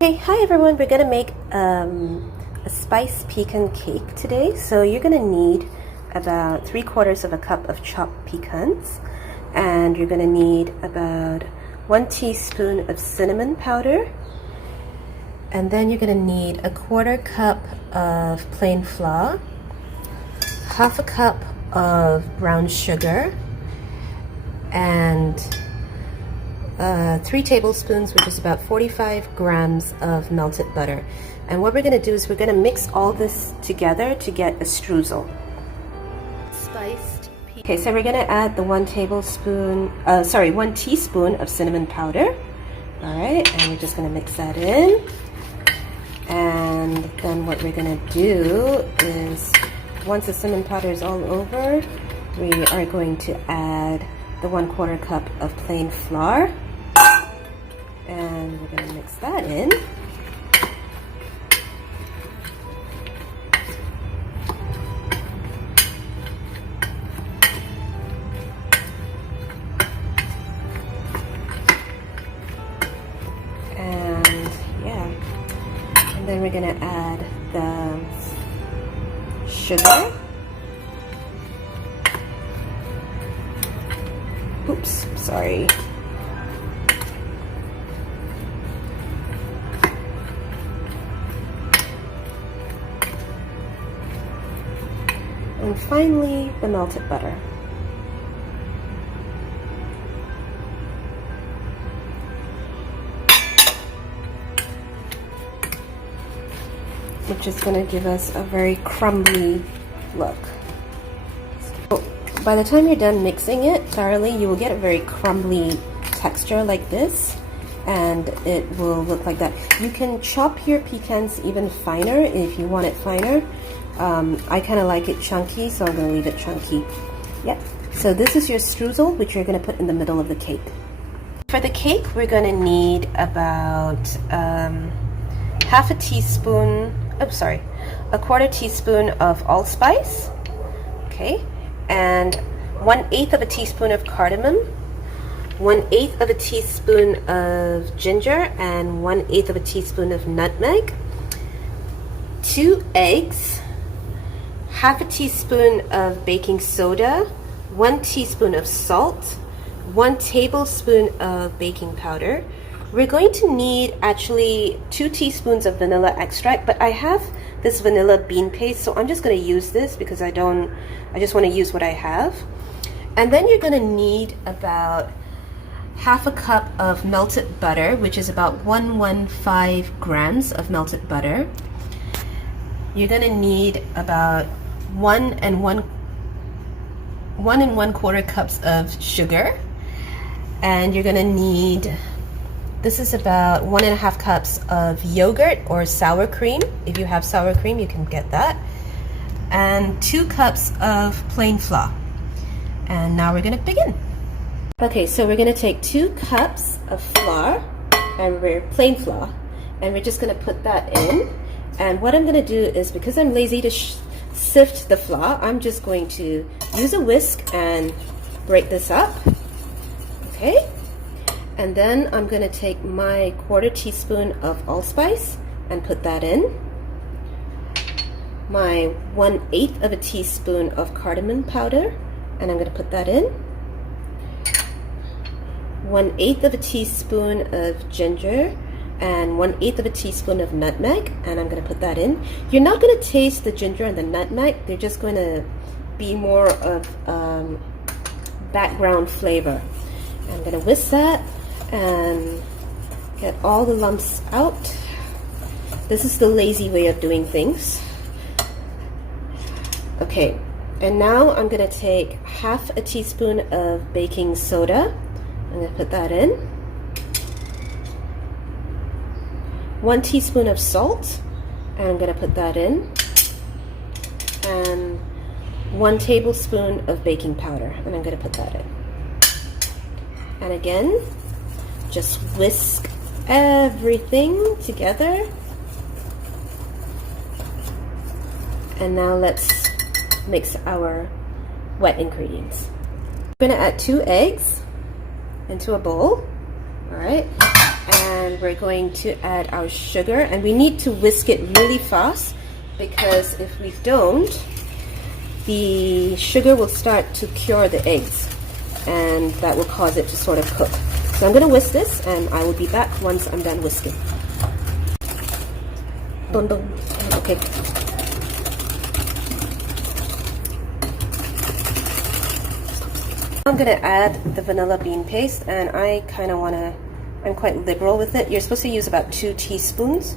Hey, hi everyone. We're gonna make a spice pecan cake today. So you're gonna need about 3/4 of a cup of chopped pecans, and you're gonna need about 1 teaspoon of cinnamon powder, and then you're gonna need 1/4 cup of plain flour, 1/2 cup of brown sugar, and 3 tablespoons, which is about 45 grams of melted butter. And what we're going to do is we're going to mix all this together to get a streusel. Spiced pecan. Okay, so we're going to add the 1 teaspoon of cinnamon powder. Alright, and we're just going to mix that in. And then what we're going to do is, once the cinnamon powder is all over, we are going to add the 1/4 cup of plain flour. And we're going to mix that in. And yeah, and then we're going to add the sugar. Oops, sorry. And finally, the melted butter. Which is going to give us a very crumbly look. So by the time you're done mixing it thoroughly, you will get a very crumbly texture like this, and it will look like that. You can chop your pecans even finer if you want it finer. I kind of like it chunky, so I'm going to leave it chunky. Yep. So this is your streusel, which you're going to put in the middle of the cake. For the cake, we're going to need about 1/4 teaspoon, a 1/4 teaspoon of allspice, okay, and 1/8 of a teaspoon of cardamom, 1/8 of a teaspoon of ginger, and 1/8 of a teaspoon of nutmeg, 2 eggs, 1/2 teaspoon of baking soda, 1 teaspoon of salt, 1 tablespoon of baking powder. We're going to need actually 2 teaspoons of vanilla extract, but I have this vanilla bean paste, so I'm just going to use this because I just want to use what I have. And then you're going to need about 1/2 cup of melted butter, which is about 115 grams of melted butter. You're going to need about 1 1/4 cups of sugar, and you're going to need, this is about 1.5 cups of yogurt or sour cream. If you have sour cream, you can get that, and 2 cups of plain flour. And now we're going to begin. Okay, so we're going to take 2 cups of flour, and we're plain flour, and we're just going to put that in. And what I'm going to do is, because I'm lazy to sift the flour, I'm just going to use a whisk and break this up. Okay, and then I'm going to take my 1/4 teaspoon of allspice and put that in, my 1/8 of a teaspoon of cardamom powder, and I'm going to put that in, 1/8 of a teaspoon of ginger, and 1/8 of a teaspoon of nutmeg, and I'm going to put that in. You're not going to taste the ginger and the nutmeg, they're just going to be more of background flavor. I'm going to whisk that and get all the lumps out. This is the lazy way of doing things. Okay, and now I'm going to take 1/2 teaspoon of baking soda. I'm going to put that in. 1 teaspoon of salt, and I'm going to put that in, and 1 tablespoon of baking powder, and I'm going to put that in. And again, just whisk everything together. And now let's mix our wet ingredients. I'm going to add 2 eggs into a bowl. All right. And we're going to add our sugar, and we need to whisk it really fast because if we don't, the sugar will start to cure the eggs and that will cause it to sort of cook. So I'm going to whisk this and I will be back once I'm done whisking. Okay. I'm going to add the vanilla bean paste, and I kind of want to, I'm quite liberal with it. You're supposed to use about 2 teaspoons,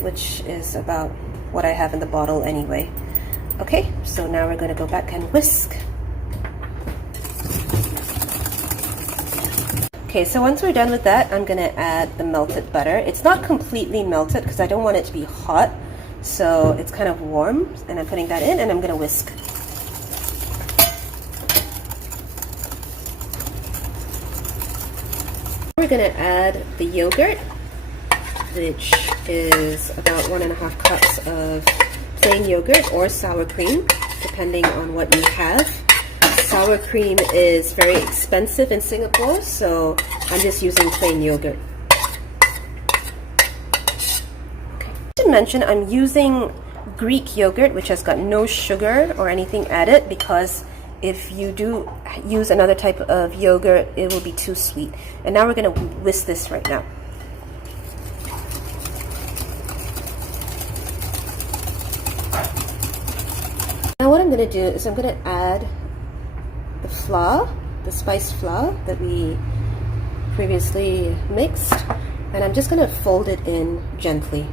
which is about what I have in the bottle anyway. Okay, so now we're going to go back and whisk. Okay, so once we're done with that, I'm going to add the melted butter. It's not completely melted because I don't want it to be hot, so it's kind of warm, and I'm putting that in and I'm going to whisk. We're going to add the yogurt, which is about 1.5 cups of plain yogurt or sour cream, depending on what you have. Sour cream is very expensive in Singapore, so I'm just using plain yogurt. Okay. I should mention I'm using Greek yogurt, which has got no sugar or anything added, because if you do use another type of yogurt, it will be too sweet. And now we're going to whisk this right now. Now what I'm going to do is I'm going to add the flour, the spiced flour that we previously mixed, and I'm just going to fold it in gently.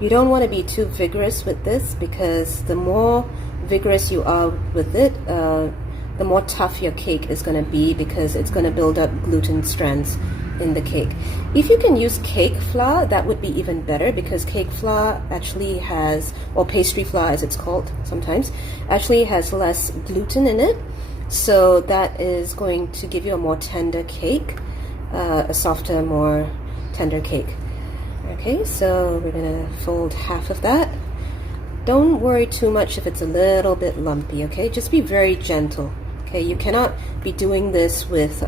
You don't want to be too vigorous with this, because the more vigorous you are with it, the more tough your cake is going to be, because it's going to build up gluten strands in the cake. If you can use cake flour, that would be even better, because cake flour actually has, or pastry flour as it's called sometimes, actually has less gluten in it. So that is going to give you a more tender cake, a softer, more tender cake. Okay, so we're going to fold half of that. Don't worry too much if it's a little bit lumpy, okay? Just be very gentle, okay? You cannot be doing this with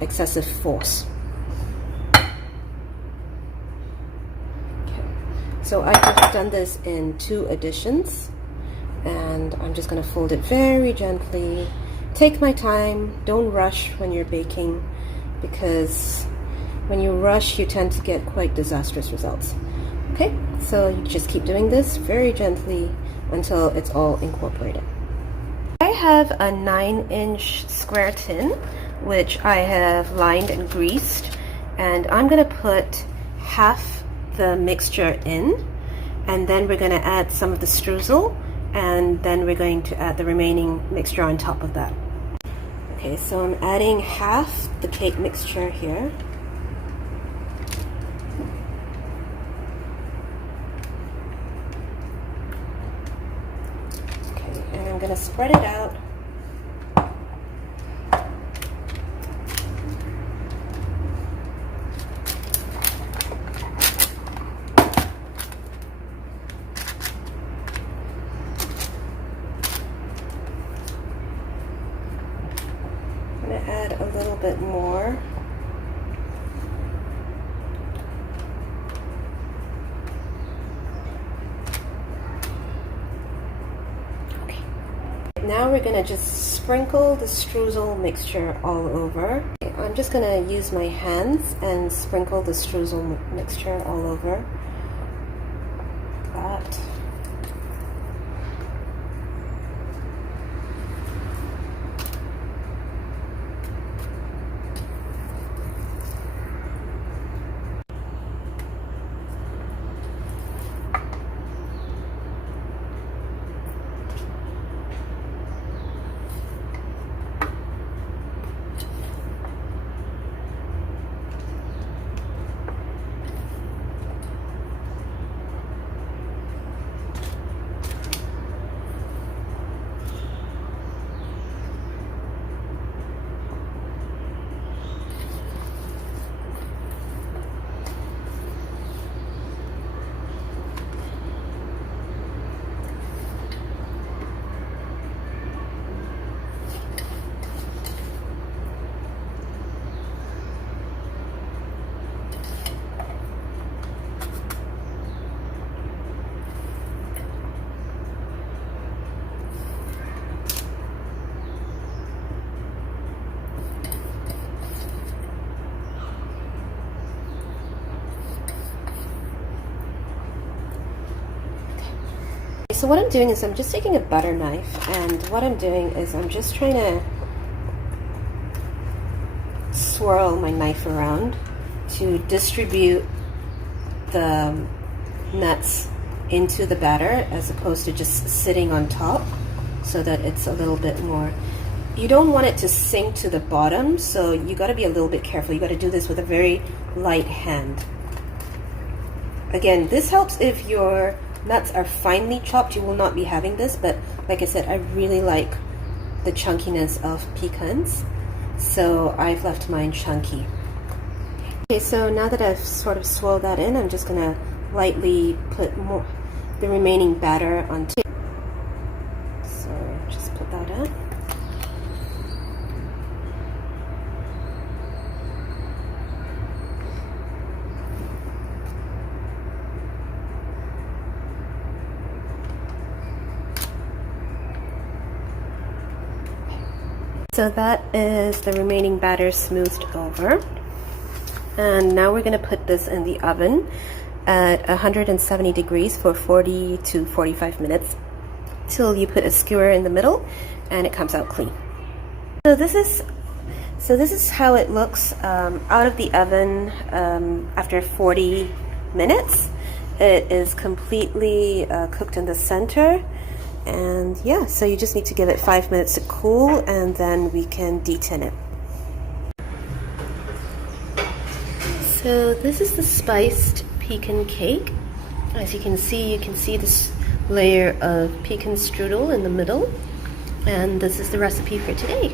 excessive force. Okay. So I have done this in 2 additions, and I'm just going to fold it very gently. Take my time, don't rush when you're baking, because when you rush you tend to get quite disastrous results. Okay, so you just keep doing this very gently until it's all incorporated. I have a 9-inch square tin, which I have lined and greased, and I'm going to put half the mixture in, and then we're going to add some of the streusel, and then we're going to add the remaining mixture on top of that. Okay, so I'm adding half the cake mixture here. Okay, and I'm going to spread it out. Add a little bit more. Okay. Now we're going to just sprinkle the streusel mixture all over. Okay, I'm just going to use my hands and sprinkle the streusel mixture all over. Like that. So what I'm doing is I'm just taking a butter knife, and what I'm doing is I'm just trying to swirl my knife around to distribute the nuts into the batter as opposed to just sitting on top, so that it's a little bit more. You don't want it to sink to the bottom, so you got to be a little bit careful. You got to do this with a very light hand. Again, this helps if your nuts are finely chopped. You will not be having this, but like I said, I really like the chunkiness of pecans, so I've left mine chunky. Okay, so now that I've sort of swirled that in, I'm just gonna lightly put the remaining batter onto. So just put that in. So that is the remaining batter smoothed over. And now we're going to put this in the oven at 170 degrees for 40 to 45 minutes till you put a skewer in the middle and it comes out clean. So this is how it looks out of the oven after 40 minutes. It is completely cooked in the center. And yeah, so you just need to give it 5 minutes to cool, and then we can detin it. So this is the spiced pecan cake. As you can see this layer of pecan strudel in the middle, and this is the recipe for today.